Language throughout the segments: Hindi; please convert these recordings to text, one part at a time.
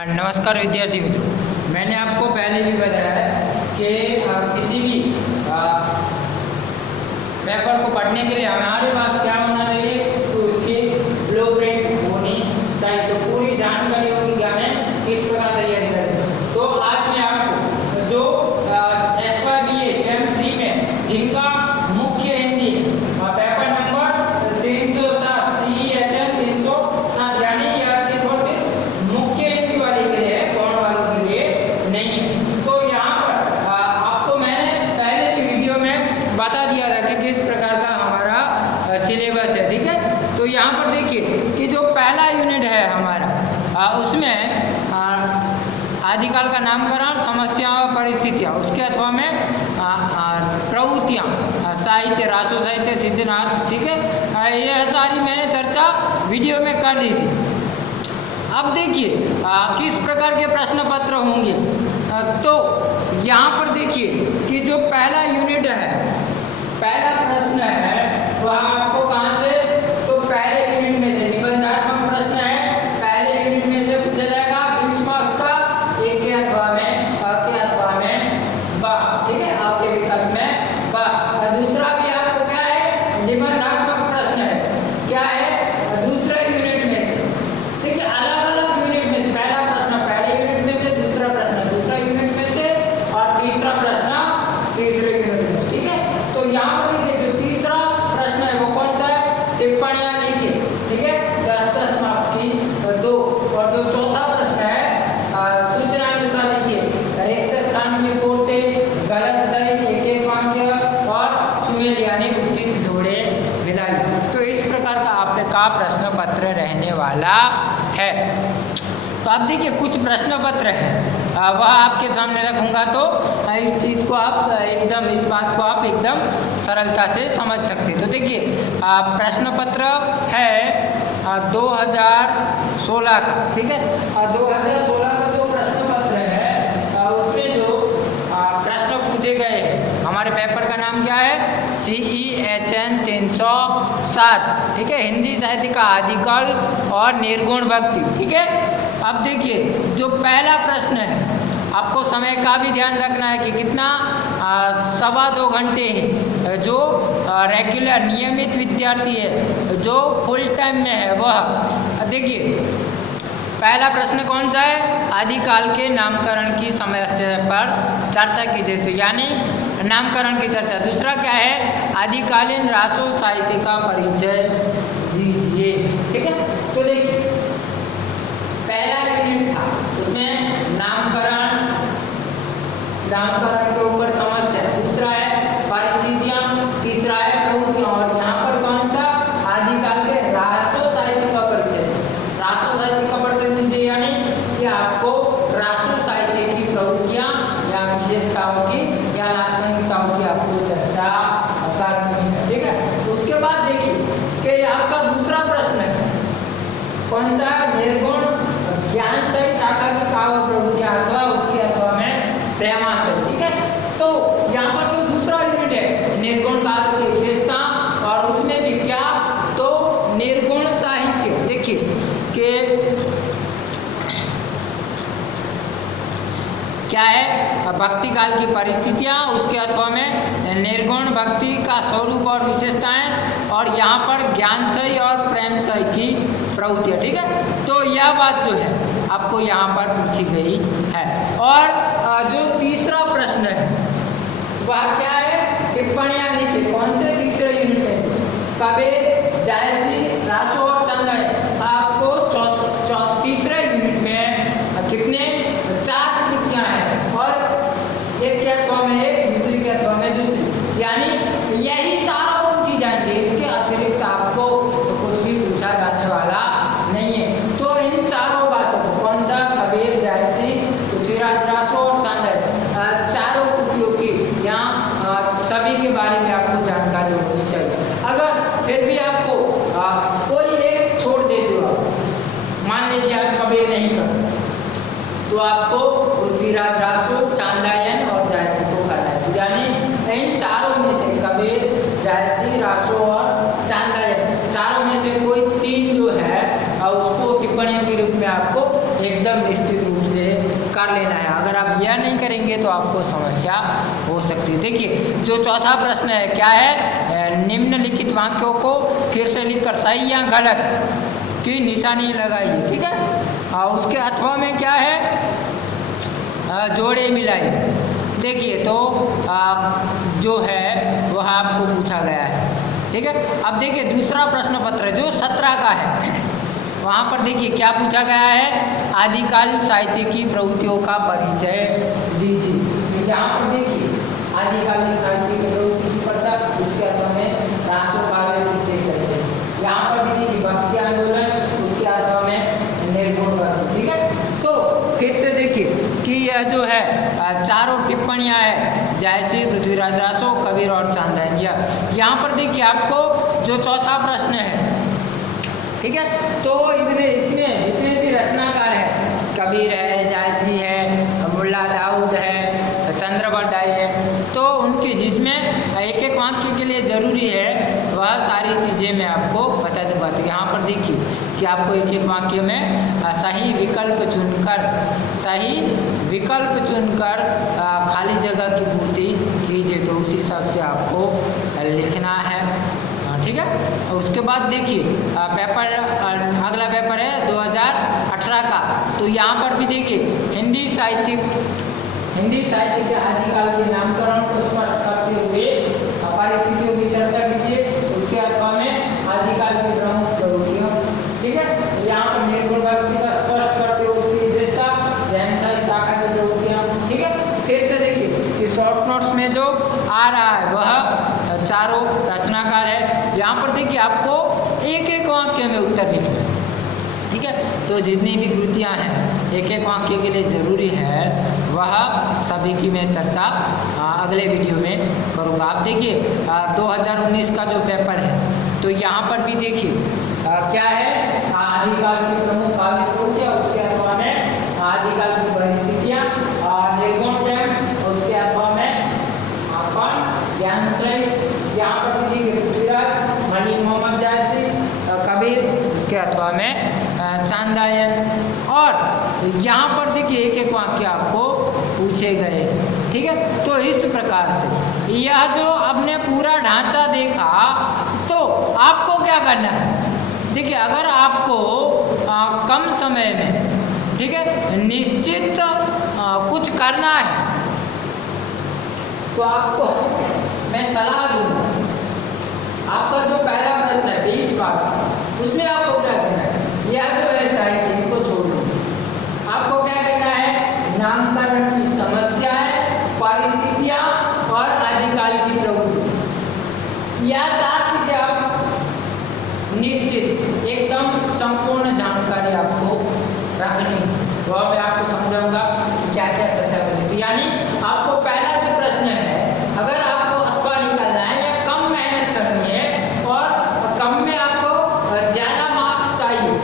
नमस्कार विद्यार्थी मित्रों, मैंने आपको पहले भी बताया है कि किसी भी पेपर को पढ़ने के लिए हमारे पास क्या होना चाहिए, तो उसकी ब्लूप्रिंट होनी चाहिए। तो पूरी जानकारी होगी कि हमें किस प्रकार तैयारी करें। तो आज मैं आपको जो SYBA सेम 3 में जिनका मुख्य हिंदी पेपर नंबर 307 CEHL 307 यानी यह सिर्फ और सिर्फ मुख्य हिंदी वाले के लिए है, गौण वालों के लिए नहीं है। तो यहाँ पर आपको मैंने पहले की वीडियो में बता दिया था कि किस प्रकार का हमारा सिलेबस है, ठीक है। तो यहाँ पर देखिए कि जो पहला यूनिट है हमारा उसमें आदिकाल का नामकरण, समस्याएं और परिस्थितियाँ, उसके अथवा में प्रवृत्तियाँ, साहित्य, रासो साहित्य, सिद्धनाथ, ठीक है। यह सारी मैंने चर्चा वीडियो में कर दी थी। अब देखिए किस प्रकार के प्रश्न पत्र होंगे। तो यहाँ पर देखिए कि जो पहला यूनिट है, पहला प्रश्न है वह आपको कहाँ से, तो पहले यूनिट में से निबंधात्मक प्रश्न है। पहले यूनिट में से पूछा जाएगा 20 मार्क का, एक के अथवा में, के अथवा में बा, ठीक है, आपके विकल्प में बा। दूसरा भी आपको क्या है, निबंधात्मक प्रश्न है, क्या है, दूसरे यूनिट में से, ठीक है। अलग अलग यूनिट में पहला प्रश्न पहले यूनिट में से, दूसरा प्रश्न दूसरा यूनिट में से, और तीसरा प्रश्न तीसरे यूनिट में, ठीक है। तो यहाँ पर देखिए जो तीसरा प्रश्न है वो कौन सा है, टिप्पणियां लिखिए, ठीक है, 10-10 मार्क्स की 2। और जो चौथा प्रश्न है सूचना अनुसार लिखिए, रिक्त स्थान के कोटे, गलत सही, एक वाक्य और सुमेल यानी उचित जोड़े मिलाई। तो इस प्रकार का आपका प्रश्न पत्र रहने वाला है। तो आप देखिए कुछ प्रश्न पत्र है वह आपके सामने रखूंगा, तो इस चीज़ को आप एकदम, इस बात को आप एकदम सरलता से समझ सकते। तो देखिए प्रश्न पत्र है 2016 का, ठीक है। 2016 का जो प्रश्न पत्र है उसमें जो प्रश्न पूछे गए हैं, हमारे पेपर का नाम क्या है, CEHN 307, ठीक है, हिंदी साहित्य का आदिकाल और निर्गुण भक्ति, ठीक है। अब देखिए जो पहला प्रश्न है, आपको समय का भी ध्यान रखना है कि कितना 2.25 घंटे है। जो रेगुलर नियमित विद्यार्थी है, जो फुल टाइम में है, वह देखिए पहला प्रश्न कौन सा है, आदिकाल के नामकरण की समस्या पर चर्चा की जाती है, यानी नामकरण की चर्चा। दूसरा क्या है, आदिकालीन रासो साहित्य का परिचय दीजिए, ठीक है। तो देखिए पहला यूनिट था उसमें नामकरण के ऊपर समस्या, दूसरा है परिस्थितियां, तीसरा है प्रवृत्तियां, और यहाँ पर कौन सा, आदिकाल के रासो साहित्य का परिचय। रासो साहित्य का परिचय दीजिए, यानी कि आपको रासो साहित्य की प्रवृत्तियां या विशेषताओं की या लाक्षणिकताओं की आपको चर्चा करनी है, ठीक है। उसके बाद देखिए कि आपका दूसरा प्रश्न है कौन सा, निर्गुण ज्ञान सही शाखा की काव्य प्रवृत्तियां अथवा उसके अथवा में प्रेमाशय, ठीक है। तो यहाँ पर जो दूसरा यूनिट है निर्गुण काव्य की विशेषता, और उसमें भी क्या, तो निर्गुण साहित्य, देखिए कि क्या है, भक्ति काल की परिस्थितियां, उसके अथवा में निर्गुण भक्ति का स्वरूप और विशेषताएं, और यहाँ पर ज्ञान सही और प्रेम सही की प्रवृत्तियां, ठीक है। तो यह बात जो है आपको यहाँ पर पूछी गई है। और जो तीसरा प्रश्न है वह क्या है, टिप्पणियां लिखिए, कौन से, तीसरे यूनिट में से, कबीर, जायसी, रासो और चंद्र। आपको तीसरे यूनिट में कितने, 4 कृतियां हैं, और एक के अथवा में एक, दूसरी के अथवा में दूसरी, यानी यही चारों पूछी जाएंगे। इसके अतिरिक्त आपको कुछ भी पूछा जाने वाला नहीं है। तो इन चारों बातों को, कौन सा, कबीर, जायसी, पृथ्वीराज, रासो और चांदर, चारों कृतियों की यहाँ सभी के बारे में आपको जानकारी होनी चाहिए। अगर फिर भी आपको कोई एक छोड़ दे दो, मान लीजिए आप कबीर नहीं करते, तो आपको पृथ्वीराज, रासो, चांदायन और जायसी को करना है, यानी इन चारों में से कबीर, जायसी, रासो और चांदायन, चारों में से कोई 3 जो है उसको टिप्पणियों के रूप में आपको एकदम निश्चित रूप कर लेना है। अगर आप यह नहीं करेंगे तो आपको समस्या हो सकती है। देखिए जो चौथा प्रश्न है क्या है, निम्नलिखित वाक्यों को फिर से लिखकर सही या गलत की निशानी लगाइए। ठीक है, उसके अथवा में क्या है, जोड़े मिलाइए। देखिए तो जो है वह आपको पूछा गया है। ठीक है, अब देखिए दूसरा प्रश्न पत्र जो 17 का है, वहाँ पर देखिए क्या पूछा गया है, आदिकाल साहित्य की प्रवृत्तियों का परिचय दीजिए। यहाँ पर देखिए आदिकालीन साहित्य की प्रवृत्ति की चर्चा, उसके अथवा में रासो काव्य किसे कहते हैं। यहाँ पर भी देखिए भक्ति आंदोलन, उसके अथवा में निर्गुण भक्ति। ठीक है, तो फिर से देखिए कि यह जो है चारों टिप्पणियाँ हैं, जैसे पृथ्वीराज रासो, कबीर और चांदायन। यहाँ पर देखिए आपको जो चौथा प्रश्न है, ठीक है, तो इसमें जितने भी रचनाकार हैं, कबीर है, जायसी है, मुल्ला दाऊद है, चंद्रबरदाई है, तो उनकी जिसमें एक एक वाक्य के लिए ज़रूरी है वह सारी चीज़ें मैं आपको बता दूंगा। तो यहाँ पर देखिए कि आपको एक एक वाक्य में सही विकल्प चुनकर खाली जगह की पूर्ति कीजिए। तो उस हिसाब से आपको लिखना है। ठीक है, उसके बाद देखिए पेपर, अगला पेपर है 2018 का। तो यहाँ पर भी देखिए हिंदी साहित्य के आदिकाल के नामकरण को स्पष्ट करते हुए परिस्थितियों की चर्चा कीजिए। उसके अथवा में आदिकाल की प्रमुख प्रवृत्तियों। ठीक है, यहाँ पर निर्गुण भक्ति का स्पष्ट करते हुए उसकी विशेषता, व्यावसायिक शाखा की प्रवृत्तियाँ। ठीक है, फिर से देखिए कि शॉर्ट नोट्स में जो आ रहा है वह चारों रचनाकार है। यहाँ पर देखिए आपको एक एक वाक्य में उत्तर लिखना है। ठीक है, तो जितनी भी कृतियाँ हैं एक एक वाक्य के लिए ज़रूरी है, वह सभी की मैं चर्चा अगले वीडियो में करूँगा। आप देखिए 2019 का जो पेपर है, तो यहाँ पर भी देखिए क्या है, आदिकाल की प्रमुख काव्य प्रवृत्तियाँ, उसके अथवा में आदिकाल की परिस्थितियाँ, निर्गुण प्रेम, उसके अथवा में अपन ज्ञानश्रय। यहाँ पर भी देखिए पृथ्वीराज, मलिक मोहम्मद जायसी, कबीर, उसके अथवा में चांदायन। और यहाँ पर देखिए एक एक वाक्य आपको पूछे गए। ठीक है, तो इस प्रकार से यह जो आपने पूरा ढांचा देखा, तो आपको क्या करना है। देखिए अगर आपको कम समय में, ठीक है, निश्चित कुछ करना है, तो आपको मैं सलाह दूंगा, आपका जो पहला प्रश्न है 20 मार्क्स, उसमें आपको क्या करना है, यह जो है साहित्य इनको छोड़ दो। आपको क्या करना है, नामकरण की समस्याएं, परिस्थितियां और आदिकाल की प्रवृत्ति, यह 4 चीजें आप निश्चित एकदम संपूर्ण जानकारी आपको रखनी। तो मैं आपको समझाऊंगा क्या क्या चर्चा करें। तो यानी आपको पहला जो प्रश्न है, अगर आपको अथवा निकालना है या कम मेहनत करनी है और कम में आपको ज़्यादा मार्क्स चाहिए,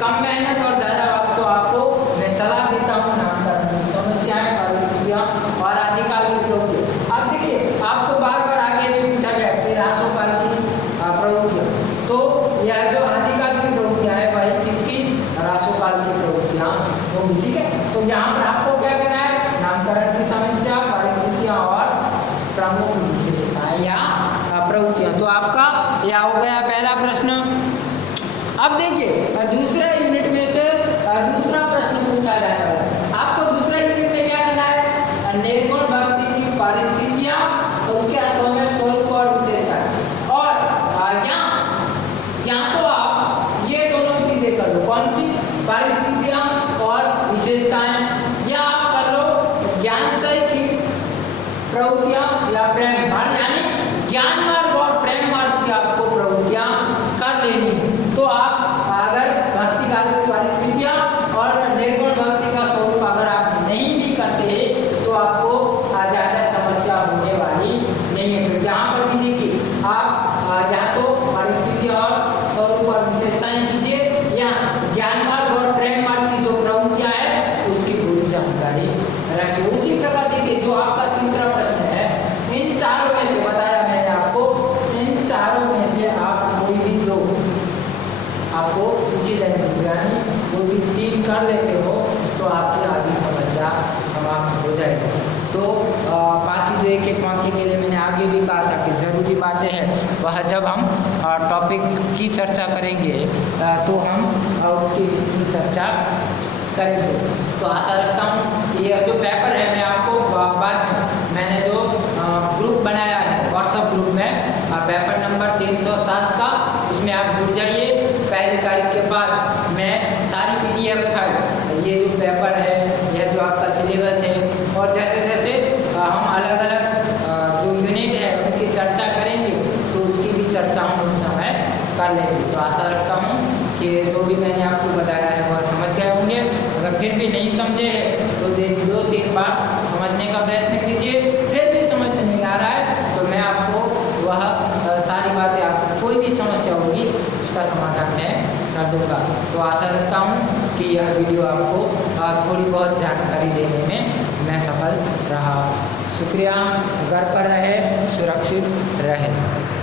कम मेहनत और ज़्यादा मार्क्स, तो आपको मैं सलाह देता हूँ नामकरण की समस्याएं, परिस्थितियाँ और आदिकाल की प्रवृत्ति। अब देखिए आपको बार बार आगे भी पूछा गया कि रासोकाल की प्रवृत्तियाँ, तो यह जो आदिकाल की प्रवृत्तियाँ है वही किसकी, रासोकाल की प्रवृत्तियाँ होगी। ठीक है, तो यहाँ पर आपको क्या करना है, नामकरण की समस्या, परिस्थितियाँ और प्रमुख विशेषताएं या प्रवृत्तियाँ। तो आपका यह हो गया पहला प्रश्न। अब देखिए दूसरे यूनिट में से दूसरा प्रश्न पूछा जाता है। आपको दूसरे यूनिट में क्या करना है, निर्गुण भक्ति की परिस्थितियाँ, उसके अथवा में स्वरूप और विशेषताएं। और यहाँ तो आप ये दोनों चीजें कर लो, कौन सी, परिस्थितियाँ और विशेषताएं, या आप कर लो ज्ञानशय की प्रवृत्तियाँ या प्रेम मार्ग, यानी ज्ञान मार्ग और प्रेम मार्ग की आपको प्रवृत्तियाँ कर लेनी है। तो आप अगर भक्ति काल की परिस्थितियाँ और निर्गुण भक्ति का स्वरूप अगर आप नहीं भी करते तो आपको ज़्यादा समस्या होने वाली नहीं है। तो यहाँ पर भी देखिए आप या तो परिस्थितियाँ और स्वरूप और विशेषताएं कीजिए, या ज्ञान मार्ग और प्रेम मार्ग की जो प्रवृत्तियाँ है उसकी पूरी जानकारी रखिए। उसी प्रकार देखिए जो आपका तीसरा प्रश्न है, इन चारों में से बताया मैंने आपको, इन चारों में से आप कोई भी दो आपको पूछी जाएगी, यानी कोई भी 3 कर लेते हो तो आपकी आधी समस्या एक एक वाक्य के लिए मैंने आगे भी कहा था कि ज़रूरी बातें हैं वह जब हम टॉपिक की चर्चा करेंगे तो हम उसकी विस्तृत चर्चा करेंगे। तो आशा रखता हूँ ये जो पेपर है मैं आपको बाद में मैंने जो ग्रुप बनाया है व्हाट्सएप ग्रुप में पेपर नंबर 307 का, उसमें आप जुड़ जाइए। पहली तारीख के बाद मैं सारी PDF फाइल, ये जो पेपर है, यह जो आपका सिलेबस है, और जैसे जैसे हम अलग अलग जो यूनिट है उनकी चर्चा करेंगे तो उसकी भी चर्चा हम उस समय कर लेंगे। तो आशा रखता हूँ कि जो भी मैंने आपको बताया है वह समझ गए होंगे। अगर फिर भी नहीं समझे हैं तो 2-3 बार समझने का प्रयत्न कीजिए। फिर भी समझ में नहीं आ रहा है तो मैं आपको वह सारी बातें, आपको कोई भी समस्या होगी उसका समाधान मैं कर दूँगा। तो आशा रखता हूँ कि यह वीडियो आपको थोड़ी बहुत जानकारी देने में मैं सफल रहा। शुक्रिया। घर पर रहे, सुरक्षित रहे।